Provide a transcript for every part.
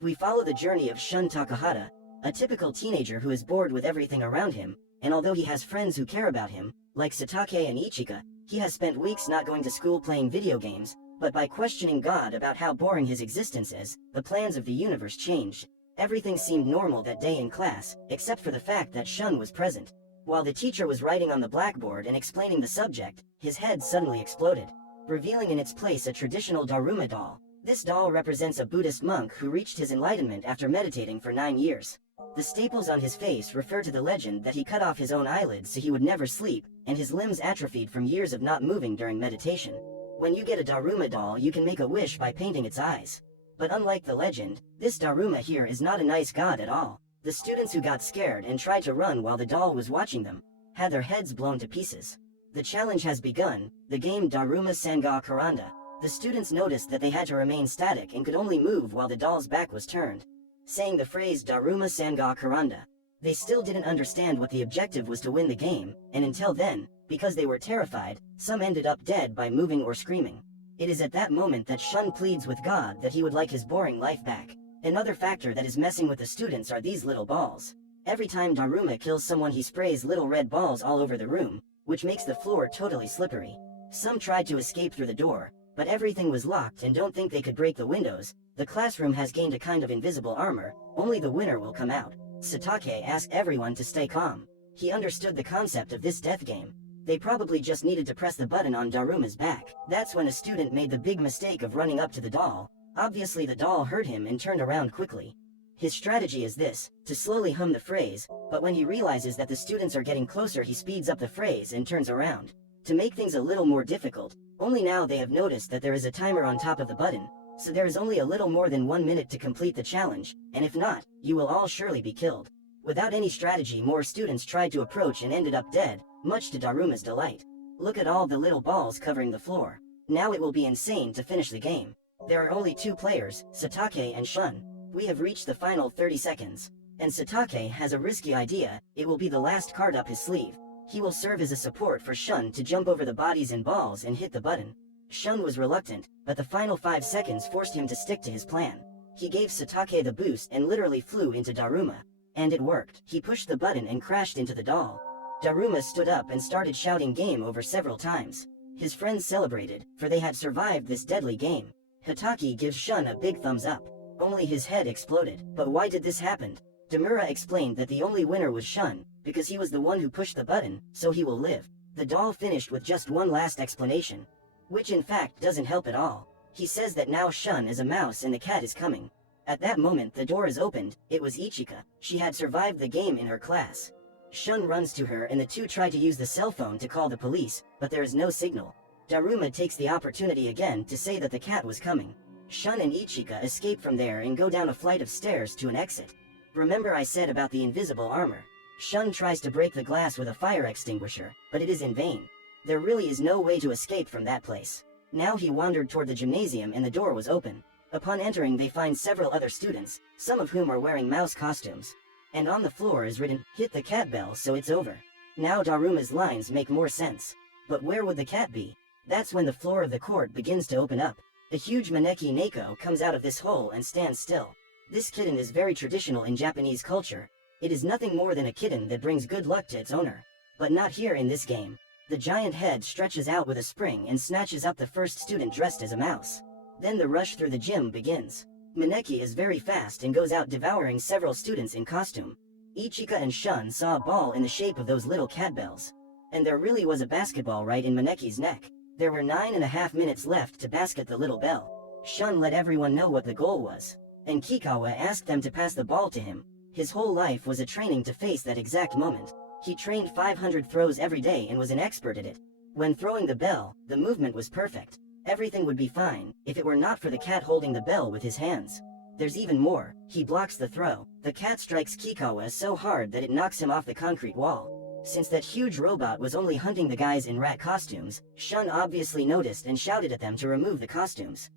We follow the journey of Shun Takahata, a typical teenager who is bored with everything around him, and although he has friends who care about him, like Satake and Ichika, he has spent weeks not going to school playing video games, but by questioning God about how boring his existence is, the plans of the universe changed. Everything seemed normal that day in class, except for the fact that Shun was present. While the teacher was writing on the blackboard and explaining the subject, his head suddenly exploded, revealing in its place a traditional Daruma doll. This doll represents a Buddhist monk who reached his enlightenment after meditating for 9 years. The staples on his face refer to the legend that he cut off his own eyelids so he would never sleep, and his limbs atrophied from years of not moving during meditation. When you get a Daruma doll, you can make a wish by painting its eyes. But unlike the legend, this Daruma here is not a nice god at all. The students who got scared and tried to run while the doll was watching them had their heads blown to pieces. The challenge has begun, the game Daruma Sanga Karanda. The students noticed that they had to remain static and could only move while the doll's back was turned, saying the phrase Daruma Sanga Karanda. They still didn't understand what the objective was to win the game, and until then, because they were terrified, some ended up dead by moving or screaming. It is at that moment that Shun pleads with God that he would like his boring life back. Another factor that is messing with the students are these little balls. Every time Daruma kills someone, he sprays little red balls all over the room, which makes the floor totally slippery. Some tried to escape through the door, but everything was locked and don't think they could break the windows. The classroom has gained a kind of invisible armor, only the winner will come out. Satake asked everyone to stay calm. He understood the concept of this death game. They probably just needed to press the button on Daruma's back. That's when a student made the big mistake of running up to the doll. Obviously the doll heard him and turned around quickly. His strategy is this, to slowly hum the phrase, but when he realizes that the students are getting closer, he speeds up the phrase and turns around. To make things a little more difficult, only now they have noticed that there is a timer on top of the button, so there is only a little more than 1 minute to complete the challenge, and if not, you will all surely be killed. Without any strategy, more students tried to approach and ended up dead, much to Daruma's delight. Look at all the little balls covering the floor. Now it will be insane to finish the game. There are only 2 players, Satake and Shun. We have reached the final 30 seconds. And Satake has a risky idea. It will be the last card up his sleeve. He will serve as a support for Shun to jump over the bodies and balls and hit the button. Shun was reluctant, but the final 5 seconds forced him to stick to his plan. He gave Satake the boost and literally flew into Daruma. And it worked. He pushed the button and crashed into the doll. Daruma stood up and started shouting game over several times. His friends celebrated, for they had survived this deadly game. Hitaki gives Shun a big thumbs up. Only his head exploded. But why did this happen? Demura explained that the only winner was Shun, because he was the one who pushed the button, so he will live. The doll finished with just one last explanation, which in fact doesn't help at all. He says that now Shun is a mouse and the cat is coming. At that moment the door is opened. It was Ichika. She had survived the game in her class. Shun runs to her and the two try to use the cell phone to call the police, but there is no signal. Daruma takes the opportunity again to say that the cat was coming. Shun and Ichika escape from there and go down a flight of stairs to an exit. Remember I said about the invisible armor? Shun tries to break the glass with a fire extinguisher, but it is in vain. There really is no way to escape from that place. Now he wandered toward the gymnasium and the door was open. Upon entering they find several other students, some of whom are wearing mouse costumes. And on the floor is written, "Hit the cat bell so it's over." Now Daruma's lines make more sense. But where would the cat be? That's when the floor of the court begins to open up. A huge Maneki Neko comes out of this hole and stands still. This kitten is very traditional in Japanese culture. It is nothing more than a kitten that brings good luck to its owner. But not here in this game. The giant head stretches out with a spring and snatches up the first student dressed as a mouse. Then the rush through the gym begins. Maneki is very fast and goes out devouring several students in costume. Ichika and Shun saw a ball in the shape of those little cat bells. And there really was a basketball right in Maneki's neck. There were 9.5 minutes left to basket the little bell. Shun let everyone know what the goal was. And Kikawa asked them to pass the ball to him. His whole life was a training to face that exact moment. He trained 500 throws every day and was an expert at it. When throwing the bell, the movement was perfect. Everything would be fine, if it were not for the cat holding the bell with his hands. There's even more. He blocks the throw. The cat strikes Kikawa so hard that it knocks him off the concrete wall. Since that huge robot was only hunting the guys in rat costumes, Shun obviously noticed and shouted at them to remove the costumes.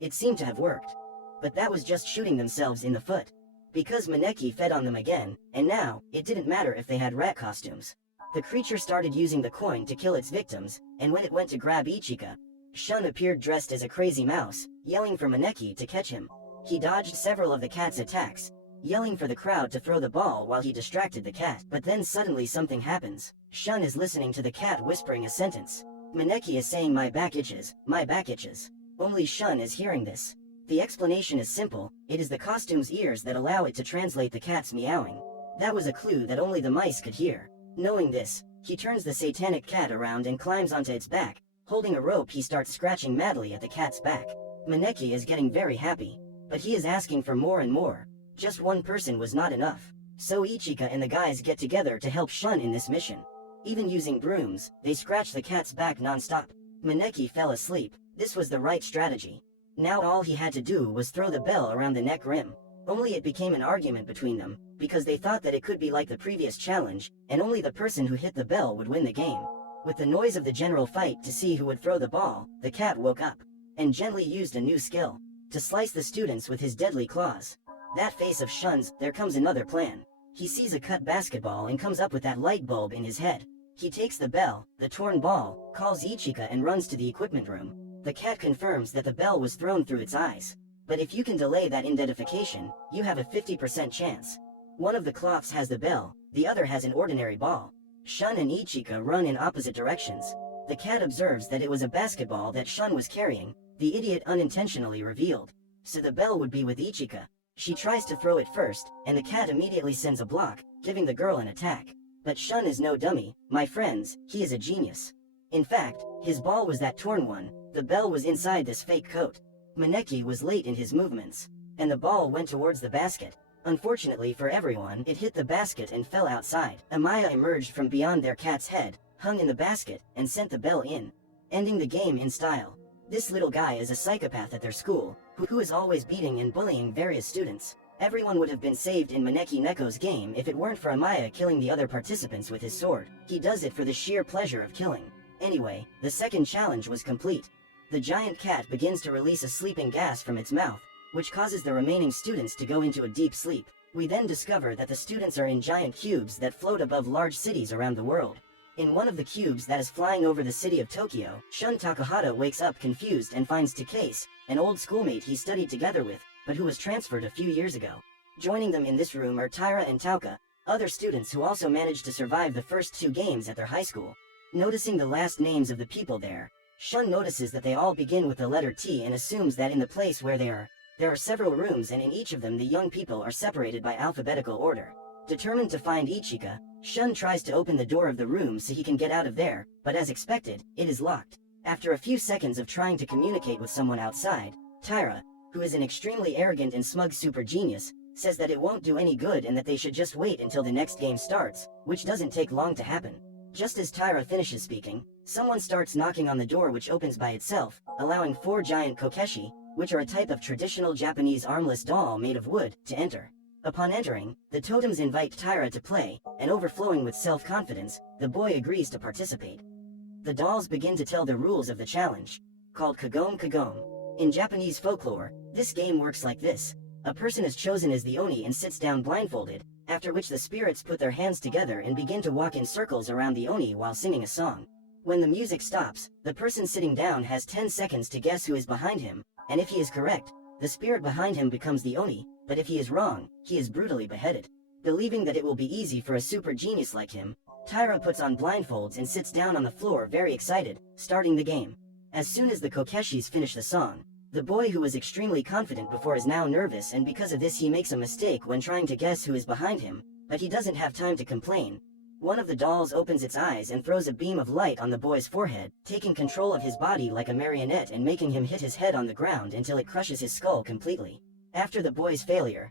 It seemed to have worked. But that was just shooting themselves in the foot. Because Maneki fed on them again, and now, it didn't matter if they had rat costumes. The creature started using the coin to kill its victims, and when it went to grab Ichika, Shun appeared dressed as a crazy mouse, yelling for Maneki to catch him. He dodged several of the cat's attacks, yelling for the crowd to throw the ball while he distracted the cat. But then suddenly something happens. Shun is listening to the cat whispering a sentence. Maneki is saying my back itches, my back itches. Only Shun is hearing this. The explanation is simple, it is the costume's ears that allow it to translate the cat's meowing. That was a clue that only the mice could hear. Knowing this, he turns the satanic cat around and climbs onto its back. Holding a rope, he starts scratching madly at the cat's back. Maneki is getting very happy, but he is asking for more and more. Just one person was not enough. So Ichika and the guys get together to help Shun in this mission. Even using brooms, they scratch the cat's back non-stop. Maneki fell asleep. This was the right strategy. Now all he had to do was throw the bell around the neck rim. Only it became an argument between them, because they thought that it could be like the previous challenge, and only the person who hit the bell would win the game. With the noise of the general fight to see who would throw the ball, the cat woke up, and gently used a new skill, to slice the students with his deadly claws. That face of Shun's, there comes another plan. He sees a cut basketball and comes up with that light bulb in his head. He takes the bell, the torn ball, calls Ichika and runs to the equipment room. The cat confirms that the bell was thrown through its eyes. But if you can delay that identification, you have a 50% chance. One of the cloths has the bell, the other has an ordinary ball. Shun and Ichika run in opposite directions. The cat observes that it was a basketball that Shun was carrying, the idiot unintentionally revealed. So the bell would be with Ichika. She tries to throw it first, and the cat immediately sends a block, giving the girl an attack. But Shun is no dummy, my friends, he is a genius. In fact, his ball was that torn one, the bell was inside this fake coat. Maneki was late in his movements, and the ball went towards the basket. Unfortunately for everyone, it hit the basket and fell outside. Amaya emerged from beyond their cat's head, hung in the basket, and sent the bell in, ending the game in style. This little guy is a psychopath at their school, who is always beating and bullying various students. Everyone would have been saved in Maneki Neko's game if it weren't for Amaya killing the other participants with his sword. He does it for the sheer pleasure of killing. Anyway, the second challenge was complete. The giant cat begins to release a sleeping gas from its mouth, which causes the remaining students to go into a deep sleep. We then discover that the students are in giant cubes that float above large cities around the world. In one of the cubes that is flying over the city of Tokyo, Shun Takahata wakes up confused and finds Takase, an old schoolmate he studied together with, but who was transferred a few years ago. Joining them in this room are Taira and Tauka, other students who also managed to survive the first two games at their high school. Noticing the last names of the people there, Shun notices that they all begin with the letter T and assumes that in the place where they are, there are several rooms, and in each of them the young people are separated by alphabetical order. Determined to find Ichika, Shun tries to open the door of the room so he can get out of there, but as expected, it is locked. After a few seconds of trying to communicate with someone outside, Taira, who is an extremely arrogant and smug super genius, says that it won't do any good and that they should just wait until the next game starts, which doesn't take long to happen. Just as Taira finishes speaking, someone starts knocking on the door, which opens by itself, allowing 4 giant kokeshi, which are a type of traditional Japanese armless doll made of wood, to enter. Upon entering, the totems invite Taira to play, and overflowing with self-confidence, the boy agrees to participate. The dolls begin to tell the rules of the challenge, called Kagome Kagome. In Japanese folklore, this game works like this. A person is chosen as the Oni and sits down blindfolded, after which the spirits put their hands together and begin to walk in circles around the Oni while singing a song. When the music stops, the person sitting down has 10 seconds to guess who is behind him, and if he is correct, the spirit behind him becomes the Oni, but if he is wrong, he is brutally beheaded. Believing that it will be easy for a super genius like him, Taira puts on blindfolds and sits down on the floor very excited, starting the game. As soon as the kokeshis finish the song, the boy who was extremely confident before is now nervous, and because of this he makes a mistake when trying to guess who is behind him, but he doesn't have time to complain. One of the dolls opens its eyes and throws a beam of light on the boy's forehead, taking control of his body like a marionette and making him hit his head on the ground until it crushes his skull completely. After the boy's failure,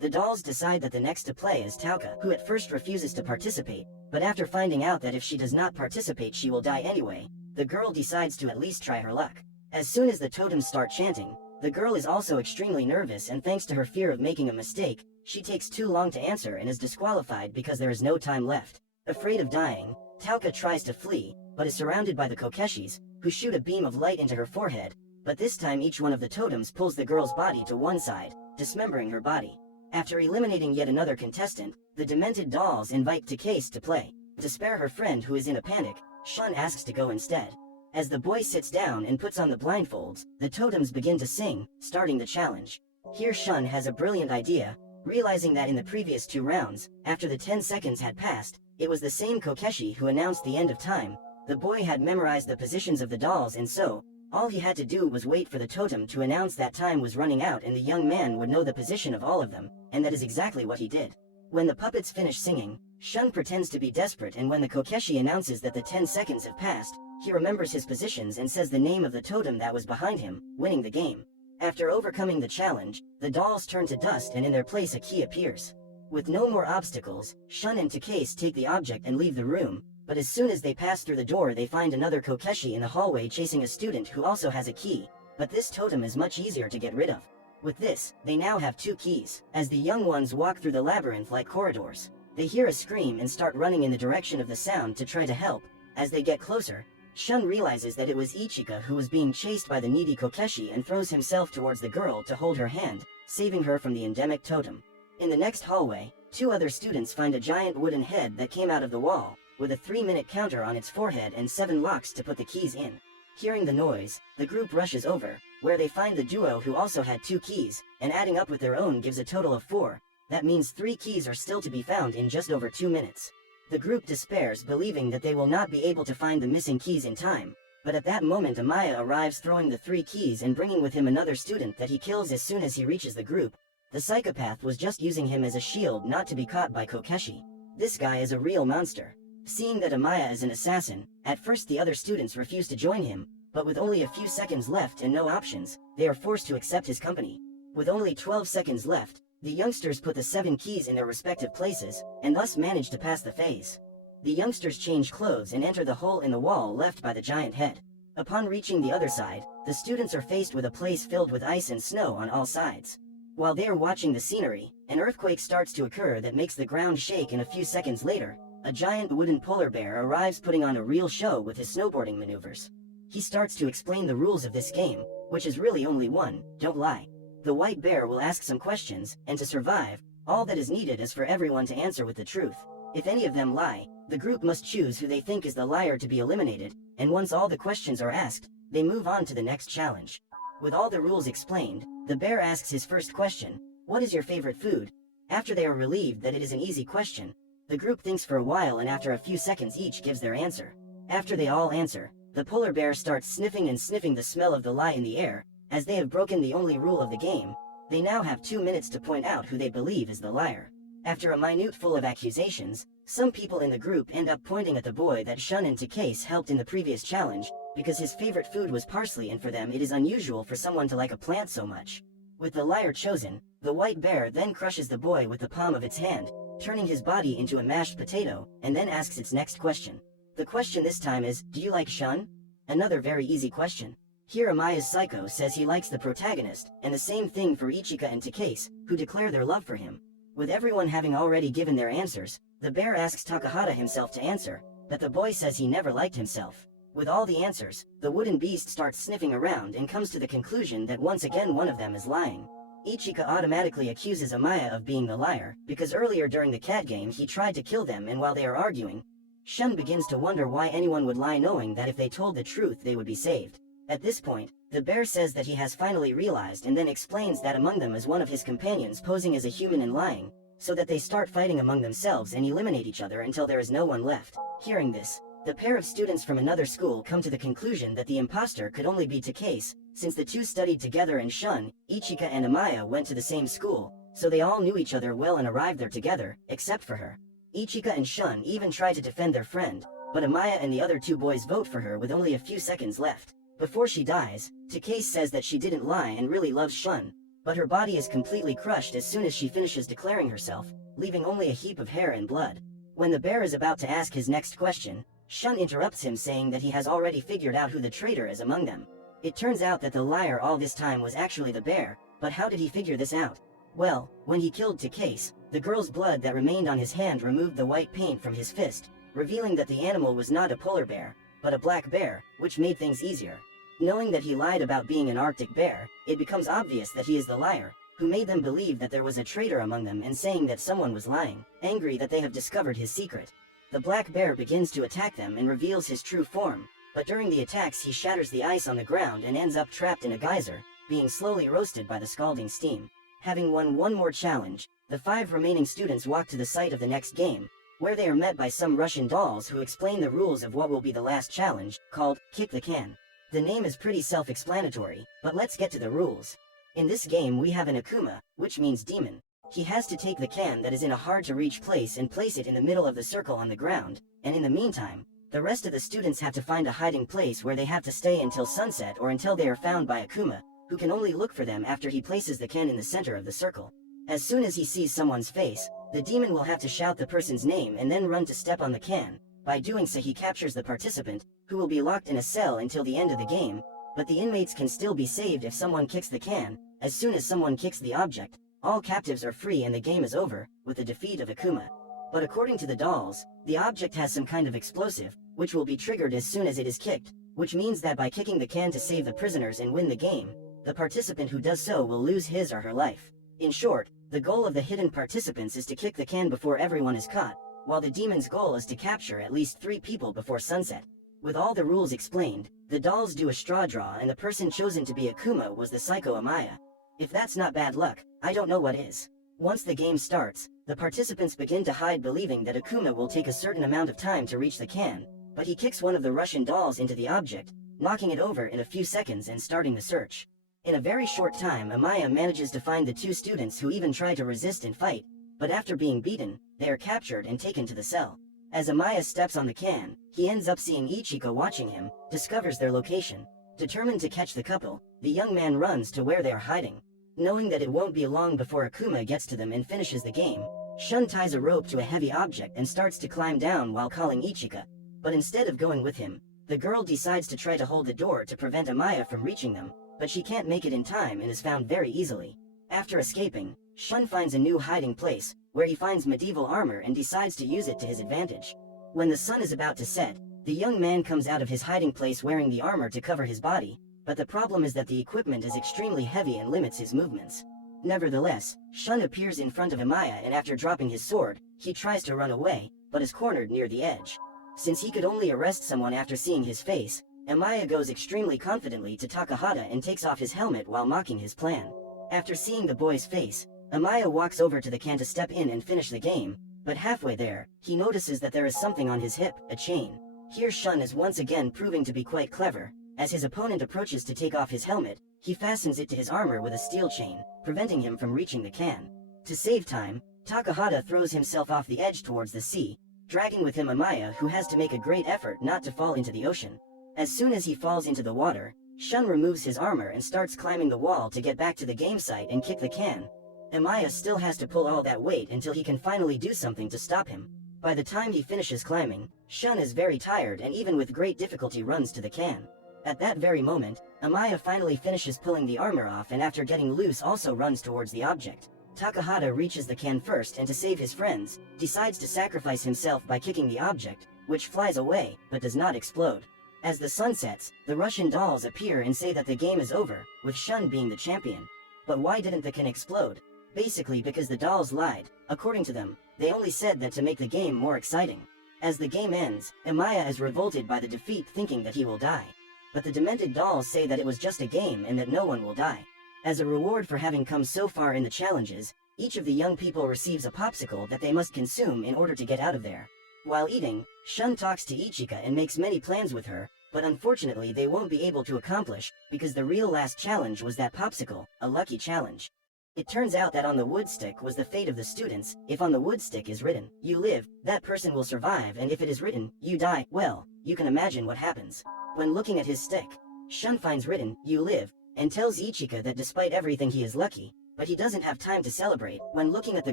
the dolls decide that the next to play is Tauka, who at first refuses to participate, but after finding out that if she does not participate she will die anyway, the girl decides to at least try her luck. As soon as the totems start chanting, the girl is also extremely nervous, and thanks to her fear of making a mistake, she takes too long to answer and is disqualified because there is no time left. Afraid of dying, Tauka tries to flee, but is surrounded by the kokeshis, who shoot a beam of light into her forehead, but this time each one of the totems pulls the girl's body to one side, dismembering her body. After eliminating yet another contestant, the demented dolls invite Takase to play. To spare her friend who is in a panic, Shun asks to go instead. As the boy sits down and puts on the blindfolds, the totems begin to sing, starting the challenge. Here Shun has a brilliant idea, realizing that in the previous 2 rounds, after the 10 seconds had passed, it was the same Kokeshi who announced the end of time. The boy had memorized the positions of the dolls, and so, all he had to do was wait for the totem to announce that time was running out, and the young man would know the position of all of them, and that is exactly what he did. When the puppets finish singing, Shun pretends to be desperate, and when the Kokeshi announces that the 10 seconds have passed, he remembers his positions and says the name of the totem that was behind him, winning the game. After overcoming the challenge, the dolls turn to dust and in their place a key appears. With no more obstacles, Shun and Takase take the object and leave the room, but as soon as they pass through the door they find another Kokeshi in the hallway chasing a student who also has a key, but this totem is much easier to get rid of. With this, they now have 2 keys. As the young ones walk through the labyrinth-like corridors, they hear a scream and start running in the direction of the sound to try to help. As they get closer, Shun realizes that it was Ichika who was being chased by the needy Kokeshi and throws himself towards the girl to hold her hand, saving her from the endemic totem. In the next hallway, 2 other students find a giant wooden head that came out of the wall, with a 3-minute counter on its forehead and 7 locks to put the keys in. Hearing the noise, the group rushes over, where they find the duo who also had 2 keys, and adding up with their own gives a total of 4. That means 3 keys are still to be found in just over 2 minutes. The group despairs, believing that they will not be able to find the missing keys in time, but at that moment Amaya arrives throwing the 3 keys and bringing with him another student that he kills as soon as he reaches the group. The psychopath was just using him as a shield not to be caught by Kokeshi. This guy is a real monster. Seeing that Amaya is an assassin, at first the other students refuse to join him, but with only a few seconds left and no options, they are forced to accept his company. With only 12 seconds left, the youngsters put the 7 keys in their respective places, and thus manage to pass the phase. The youngsters change clothes and enter the hole in the wall left by the giant head. Upon reaching the other side, the students are faced with a place filled with ice and snow on all sides. While they are watching the scenery, an earthquake starts to occur that makes the ground shake, and a few seconds later, a giant wooden polar bear arrives putting on a real show with his snowboarding maneuvers. He starts to explain the rules of this game, which is really only one: don't lie. The white bear will ask some questions, and to survive, all that is needed is for everyone to answer with the truth. If any of them lie, the group must choose who they think is the liar to be eliminated, and once all the questions are asked, they move on to the next challenge. With all the rules explained, the bear asks his first question: what is your favorite food? After they are relieved that it is an easy question, the group thinks for a while, and after a few seconds each gives their answer. After they all answer, the polar bear starts sniffing the smell of the lie in the air. As they have broken the only rule of the game, they now have 2 minutes to point out who they believe is the liar. After a minute full of accusations, some people in the group end up pointing at the boy that Shun and Takase helped in the previous challenge, because his favorite food was parsley, and for them it is unusual for someone to like a plant so much. With the liar chosen, the white bear then crushes the boy with the palm of its hand, turning his body into a mashed potato, and then asks its next question. The question this time is, do you like Shun? Another very easy question. Here Amaya's psycho says he likes the protagonist, and the same thing for Ichika and Takase, who declare their love for him. With everyone having already given their answers, the bear asks Takahata himself to answer, but the boy says he never liked himself. With all the answers, the wooden beast starts sniffing around and comes to the conclusion that once again one of them is lying. Ichika automatically accuses Amaya of being the liar, because earlier during the cat game he tried to kill them, and while they are arguing, Shun begins to wonder why anyone would lie, knowing that if they told the truth they would be saved. At this point, the bear says that he has finally realized, and then explains that among them is one of his companions posing as a human and lying, so that they start fighting among themselves and eliminate each other until there is no one left. Hearing this, the pair of students from another school come to the conclusion that the imposter could only be Takase, since the two studied together, and Shun, Ichika and Amaya went to the same school, so they all knew each other well and arrived there together, except for her. Ichika and Shun even try to defend their friend, but Amaya and the other 2 boys vote for her with only a few seconds left. Before she dies, Takase says that she didn't lie and really loves Shun, but her body is completely crushed as soon as she finishes declaring herself, leaving only a heap of hair and blood. When the bear is about to ask his next question, Shun interrupts him, saying that he has already figured out who the traitor is among them. It turns out that the liar all this time was actually the bear, but how did he figure this out? Well, when he killed Takase, the girl's blood that remained on his hand removed the white paint from his fist, revealing that the animal was not a polar bear, but a black bear, which made things easier. Knowing that he lied about being an Arctic bear, it becomes obvious that he is the liar, who made them believe that there was a traitor among them, and saying that someone was lying, angry that they have discovered his secret. The black bear begins to attack them and reveals his true form, but during the attacks he shatters the ice on the ground and ends up trapped in a geyser, being slowly roasted by the scalding steam. Having won one more challenge, the 5 remaining students walk to the site of the next game, where they are met by some Russian dolls who explain the rules of what will be the last challenge, called Kick the Can. The name is pretty self-explanatory, but let's get to the rules. In this game we have an Akuma, which means demon. He has to take the can that is in a hard-to-reach place and place it in the middle of the circle on the ground, and in the meantime, the rest of the students have to find a hiding place where they have to stay until sunset or until they are found by Akuma, who can only look for them after he places the can in the center of the circle. As soon as he sees someone's face, the demon will have to shout the person's name and then run to step on the can. By doing so he captures the participant, who will be locked in a cell until the end of the game, but the inmates can still be saved if someone kicks the can. As soon as someone kicks the object, all captives are free and the game is over, with the defeat of Akuma. But according to the dolls, the object has some kind of explosive, which will be triggered as soon as it is kicked, which means that by kicking the can to save the prisoners and win the game, the participant who does so will lose his or her life. In short, the goal of the hidden participants is to kick the can before everyone is caught, while the demon's goal is to capture at least 3 people before sunset. With all the rules explained, the dolls do a straw draw and the person chosen to be Akuma was the Psycho Amaya. If that's not bad luck, I don't know what is. Once the game starts, the participants begin to hide believing that Akuma will take a certain amount of time to reach the can, but he kicks one of the Russian dolls into the object, knocking it over in a few seconds and starting the search. In a very short time Amaya manages to find the 2 students who even try to resist and fight, but after being beaten, they are captured and taken to the cell. As Amaya steps on the can, he ends up seeing Ichika watching him, discovers their location. Determined to catch the couple, the young man runs to where they are hiding. Knowing that it won't be long before Akuma gets to them and finishes the game, Shun ties a rope to a heavy object and starts to climb down while calling Ichika. But instead of going with him, the girl decides to try to hold the door to prevent Amaya from reaching them, but she can't make it in time and is found very easily. After escaping, Shun finds a new hiding place, where he finds medieval armor and decides to use it to his advantage. When the sun is about to set, the young man comes out of his hiding place wearing the armor to cover his body, but the problem is that the equipment is extremely heavy and limits his movements. Nevertheless, Shun appears in front of Amaya and after dropping his sword, he tries to run away, but is cornered near the edge. Since he could only arrest someone after seeing his face, Amaya goes extremely confidently to Takahata and takes off his helmet while mocking his plan. After seeing the boy's face, Amaya walks over to the can to step in and finish the game, but halfway there, he notices that there is something on his hip, a chain. Here Shun is once again proving to be quite clever. As his opponent approaches to take off his helmet, he fastens it to his armor with a steel chain, preventing him from reaching the can. To save time, Takahata throws himself off the edge towards the sea, dragging with him Amaya, who has to make a great effort not to fall into the ocean. As soon as he falls into the water, Shun removes his armor and starts climbing the wall to get back to the game site and kick the can. Amaya still has to pull all that weight until he can finally do something to stop him. By the time he finishes climbing, Shun is very tired and even with great difficulty runs to the can. At that very moment, Amaya finally finishes pulling the armor off and after getting loose also runs towards the object. Takahata reaches the can first and to save his friends, decides to sacrifice himself by kicking the object, which flies away, but does not explode. As the sun sets, the Russian dolls appear and say that the game is over, with Shun being the champion. But why didn't the can explode? Basically because the dolls lied. According to them, they only said that to make the game more exciting. As the game ends, Amaya is revolted by the defeat thinking that he will die. But the demented dolls say that it was just a game and that no one will die. As a reward for having come so far in the challenges, each of the young people receives a popsicle that they must consume in order to get out of there. While eating, Shun talks to Ichika and makes many plans with her, but unfortunately they won't be able to accomplish, because the real last challenge was that popsicle, a lucky challenge. It turns out that on the wood stick was the fate of the students. If on the wood stick is written, "You live," that person will survive, and if it is written, "You die," well, you can imagine what happens. When looking at his stick, Shun finds written, "You live," and tells Ichika that despite everything he is lucky, but he doesn't have time to celebrate. When looking at the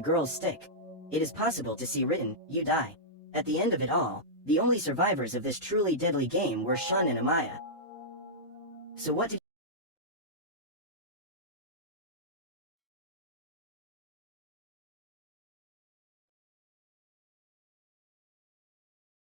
girl's stick, it is possible to see written, "You die." At the end of it all, the only survivors of this truly deadly game were Shun and Amaya. So what did